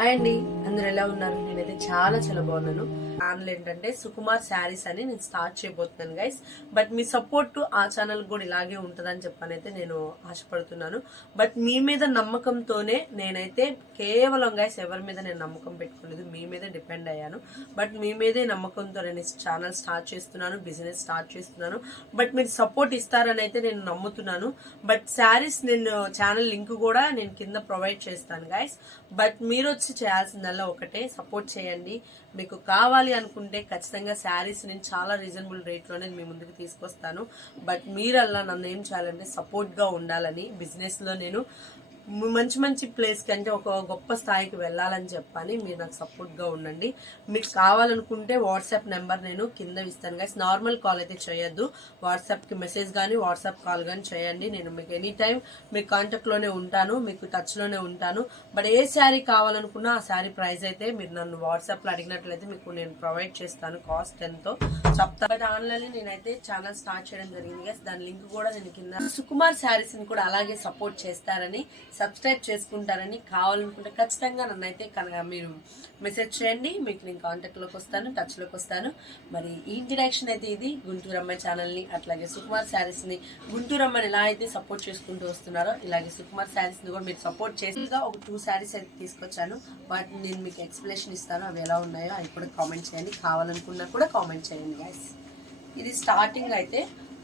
Hi అండి, అందరు ఎలా ఉన్నారు? నేనైతే చాలా బాగున్నాను. ఛానల్ ఏంటంటే సుకుమార్ శారీస్ అని నేను స్టార్ట్ చేయబోతున్నాను గైస్. బట్ మీ సపోర్ట్ ఆ ఛానల్ కూడా ఇలాగే ఉంటుందని చెప్పనైతే నేను ఆశపడుతున్నాను. బట్ మీ మీద నమ్మకంతోనే నేనైతే కేవలం గైస్ ఎవరి మీద నేను నమ్మకం పెట్టుకోలేదు, మీ మీదే డిపెండ్ అయ్యాను. బట్ మీ మీదే నమ్మకంతో నేను ఛానల్ స్టార్ట్ చేస్తున్నాను, బిజినెస్ స్టార్ట్ చేస్తున్నాను. బట్ మీరు సపోర్ట్ ఇస్తారని అయితే నేను నమ్ముతున్నాను. బట్ శారీస్ నేను ఛానల్ లింక్ కూడా నేను కింద ప్రొవైడ్ చేస్తాను గైస్. బట్ మీరు వచ్చి చేయాల్సిందల్లా ఒకటే, సపోర్ట్ చేయండి. మీకు కావాలి అనుకుంటే ఖచ్చితంగా శారీస్ నేను చాలా రీజనబుల్ రేట్లోనే మీ ముందుకు తీసుకొస్తాను. బట్ మీరల్లా నన్ను ఏం చేయాలంటే సపోర్ట్గా ఉండాలని, బిజినెస్లో నేను మంచి మంచి ప్లేస్కి అంటే ఒక గొప్ప స్థాయికి వెళ్ళాలని చెప్పని మీరు నాకు సపోర్ట్గా ఉండండి. మీకు కావాలనుకుంటే వాట్సాప్ నెంబర్ నేను కింద ఇస్తాను గైస్. నార్మల్ కాల్ అయితే చేయొద్దు, వాట్సాప్కి మెసేజ్ కానీ వాట్సాప్ కాల్ కానీ చేయండి. నేను మీకు ఎనీ టైం మీ కాంటాక్ట్లోనే ఉంటాను, మీకు టచ్లోనే ఉంటాను. బట్ ఏ శారీ కావాలనుకున్నా ఆ శారీ ప్రైస్ అయితే మీరు నన్ను వాట్సాప్లో అడిగినట్లయితే మీకు నేను ప్రొవైడ్ చేస్తాను, కాస్ట్ ఎంతో చెప్తాను. బట్ ఆన్లైన్ నేనైతే ఛానల్ స్టార్ట్ చేయడం జరిగింది గైస్. దాని లింక్ కూడా నేను కింద. సుకుమార్ శారీస్ని కూడా అలాగే సపోర్ట్ చేస్తారని, సబ్స్క్రైబ్ చేసుకుంటారని, కావాలనుకుంటే ఖచ్చితంగా నన్నైతే మీరు మెసేజ్ చేయండి. మీకు నేను కాంటాక్ట్లోకి వస్తాను, టచ్లోకి వస్తాను. మరి ఈ ఇంట్రడక్షన్ అయితే ఇది గుంటూరు అమ్మాయి ఛానల్ని, అట్లాగే సుకుమార్ శారీస్ని గుంటూరు అమ్మాయిని ఎలా అయితే సపోర్ట్ చేసుకుంటూ వస్తున్నారో ఇలాగే సుకుమార్ శారీస్ని కూడా మీరు సపోర్ట్ చేసిగా ఒక 2 శారీస్ అయితే తీసుకొచ్చాను. వాటిని నేను మీకు ఎక్స్ప్లెనేషన్ ఇస్తాను, అవి ఎలా ఉన్నాయో అవి కూడా కామెంట్ చేయండి. కావాలనుకున్నా కూడా కామెంట్ చేయండి గైస్. ఇది స్టార్టింగ్ అయితే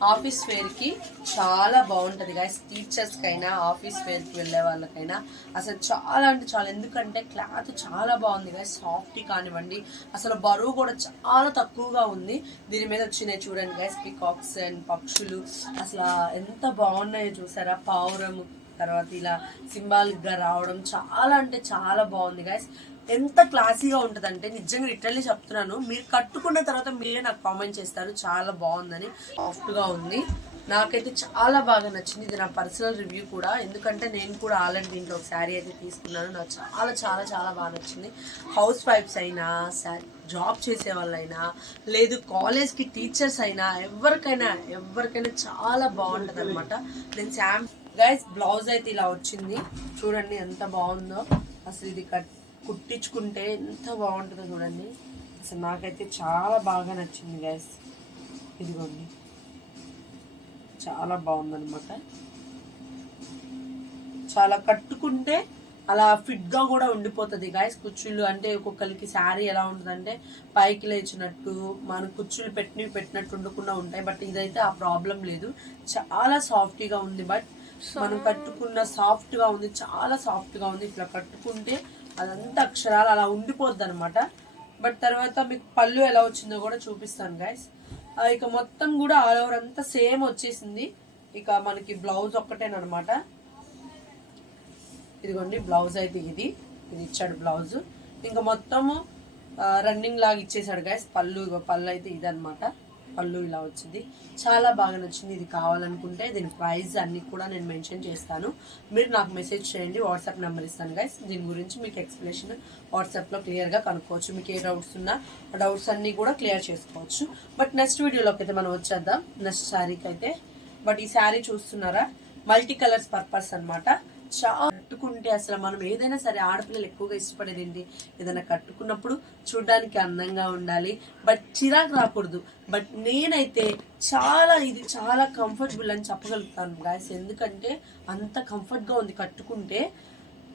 ఆఫీస్ వేర్కి చాలా బాగుంటుంది గైస్. టీచర్స్కైనా ఆఫీస్ వేర్కి వెళ్ళే వాళ్ళకైనా అసలు చాలా అంటే చాలా, ఎందుకంటే క్లాత్ చాలా బాగుంది గైస్. సాఫ్ట్ కానివ్వండి, అసలు బరువు కూడా చాలా తక్కువగా ఉంది. దీని మీద వచ్చినాయి చూడండి గైస్, పికాక్స్ అండ్ పక్షులు అసలు ఎంత బాగున్నాయో చూసారా. పావురం తర్వాత ఇలా సింబాలిక్గా రావడం చాలా అంటే చాలా బాగుంది గైస్. ఎంత క్లాసీగా ఉంటుంది అంటే నిజంగా లిటరల్లీ చెప్తున్నాను, మీరు కట్టుకున్న తర్వాత మీరే నాకు కామెంట్ చేస్తారు చాలా బాగుందని. సాఫ్ట్గా ఉంది, నాకైతే చాలా బాగా నచ్చింది. ఇది నా పర్సనల్ రివ్యూ కూడా, ఎందుకంటే నేను కూడా ఆల్రెడీ దీంట్లో ఒక శారీ అయితే తీసుకున్నాను. నాకు చాలా చాలా చాలా బాగా నచ్చింది. హౌస్ వైఫ్స్ అయినా, జాబ్ చేసే వాళ్ళైనా, లేదు కాలేజ్కి టీచర్స్ అయినా, ఎవరికైనా చాలా బాగుంటుంది అనమాట. నేను గైస్ బ్లౌజ్ అయితే ఇలా వచ్చింది చూడండి, ఎంత బాగుందో అసలు. ఇది కుట్టించుకుంటే ఎంత బాగుంటుందో చూడండి. అసలు నాకైతే చాలా బాగా నచ్చింది గైస్. ఇదిగోండి, చాలా బాగుందనమాట. చాలా కట్టుకుంటే అలా ఫిట్గా కూడా ఉండిపోతుంది గైస్. కుచ్చుళ్ళు అంటే ఒక్కొక్కరికి శారీ ఎలా ఉంటుందంటే పైకి లేచినట్టు, మన కుచ్చుళ్ళు పెట్టినట్టు ఉండకుండా ఉంటాయి. బట్ ఇదైతే ఆ ప్రాబ్లం లేదు, చాలా సాఫ్ట్గా ఉంది. బట్ మనం కట్టుకున్న సాఫ్ట్గా ఉంది, చాలా సాఫ్ట్గా ఉంది. ఇట్లా కట్టుకుంటే అదంతా అక్షరాలు అలా ఉండిపోద్ది అనమాట. బట్ తర్వాత మీకు పళ్ళు ఎలా వచ్చిందో కూడా చూపిస్తాను గైస్. ఇక మొత్తం కూడా ఆల్ ఓవర్ అంతా సేమ్ వచ్చేసింది. ఇక మనకి బ్లౌజ్ ఒక్కటేనమాట. ఇదిగోండి బ్లౌజ్ అయితే ఇది ఇచ్చాడు బ్లౌజ్. ఇంకా మొత్తము రన్నింగ్ లాగా ఇచ్చేసాడు గైస్. పళ్ళు అయితే ఇదనమాట. పళ్ళు ఇలా వచ్చింది, చాలా బాగా నచ్చింది. ఇది కావాలనుకుంటే దీని ప్రైస్ అన్ని కూడా నేను మెన్షన్ చేస్తాను, మీరు నాకు మెసేజ్ చేయండి. వాట్సాప్ నెంబర్ ఇస్తాను గైస్. దీని గురించి మీకు ఎక్స్ప్లెనేషన్ వాట్సాప్లో క్లియర్గా కనుక్కోవచ్చు. మీకు ఏ డౌట్స్ ఉన్నా ఆ డౌట్స్ అన్నీ కూడా క్లియర్ చేసుకోవచ్చు. బట్ నెక్స్ట్ వీడియోలోకి అయితే మనం వచ్చేద్దాం, నెక్స్ట్ శారీకి అయితే. బట్ ఈ శారీ చూస్తున్నారా, మల్టీ కలర్స్ పర్పస్ అనమాట. చాలా కట్టుకుంటే అసలు మనం ఏదైనా సరే, ఆడపిల్లలు ఎక్కువగా ఇష్టపడేది ఏంటి, ఏదైనా కట్టుకున్నప్పుడు చూడడానికి అందంగా ఉండాలి, బట్ చిరాకు రాకూడదు. బట్ నేనైతే ఇది చాలా కంఫర్టబుల్ అని చెప్పగలుగుతాను గాయస్, ఎందుకంటే అంత కంఫర్ట్గా ఉంది కట్టుకుంటే.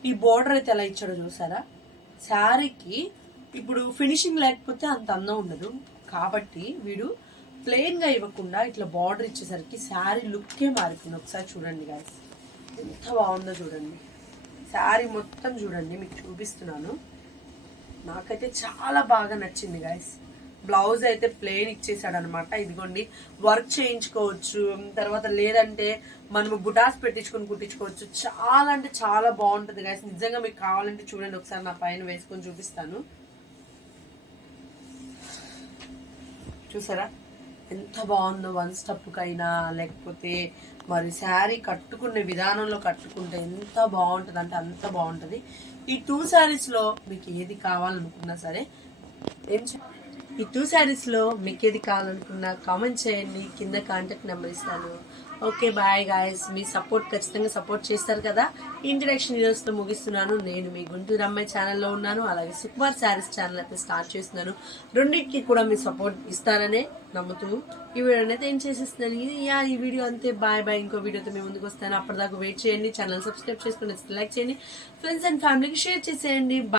ఈ బోర్డర్ అయితే ఎలా ఇచ్చాడో చూసారా. శారీకి ఇప్పుడు ఫినిషింగ్ లేకపోతే అంత అందం ఉండదు, కాబట్టి వీడు ప్లెయిన్గా ఇవ్వకుండా ఇట్లా బార్డర్ ఇచ్చేసరికి శారీ లుక్కే మారిపోయింది. ఒకసారి చూడండి గాయస్, ఎంత బాగుందో చూడండి. శారీ మొత్తం చూడండి, మీకు చూపిస్తున్నాను. నాకైతే చాలా బాగా నచ్చింది గైస్. బ్లౌజ్ అయితే ప్లెయిన్ ఇచ్చేసాడు అనమాట. ఇదిగోండి, వర్క్ చేయించుకోవచ్చు, తర్వాత లేదంటే మనము బుటాస్ కుట్టించుకోవచ్చు. చాలా అంటే చాలా బాగుంటుంది గైస్. నిజంగా మీకు కావాలంటే చూడండి, ఒకసారి నా పైన వేసుకొని చూపిస్తాను. చూసారా ఎంత బాగుందో. వన్ స్టెప్కైనా లేకపోతే మరి శారీ కట్టుకునే విధానంలో కట్టుకుంటే ఎంత బాగుంటుంది అంటే అంత బాగుంటుంది. ఈ 2 శారీస్లో మీకు ఏది కావాలనుకున్నా సరే ఈ 2 శారీస్లో మీకు ఏది కావాలనుకున్నా కామెంట్ చేయండి, కింద కాంటాక్ట్ నెంబర్ ఇస్తాను. ఓకే బాయ్ గాయస్, మీ సపోర్ట్ ఖచ్చితంగా సపోర్ట్ చేస్తారు కదా. ఇంట్రడక్షన్ ఈరోజుతో ముగిస్తున్నాను. నేను మీ గుంటూరు అమ్మాయి ఛానల్లో ఉన్నాను, అలాగే సుకుమార్ శారీస్ ఛానల్ అయితే స్టార్ట్ చేస్తున్నాను. రెండింటికి కూడా మీ సపోర్ట్ ఇస్తారనే నమ్ముతూ ఈ వీడియో అయితే ఏం చేసేస్తున్నాను. ఈ వీడియో అంతే. Bye bye. ఇంకో వీడియోతో మేము ముందుకు వస్తాను. అప్పటిదాకా వెయిట్ చేయండి. ఛానల్ సబ్స్క్రైబ్ చేసుకుని లైక్ చేయండి, ఫ్రెండ్స్ అండ్ ఫ్యామిలీకి షేర్ చేసేయండి.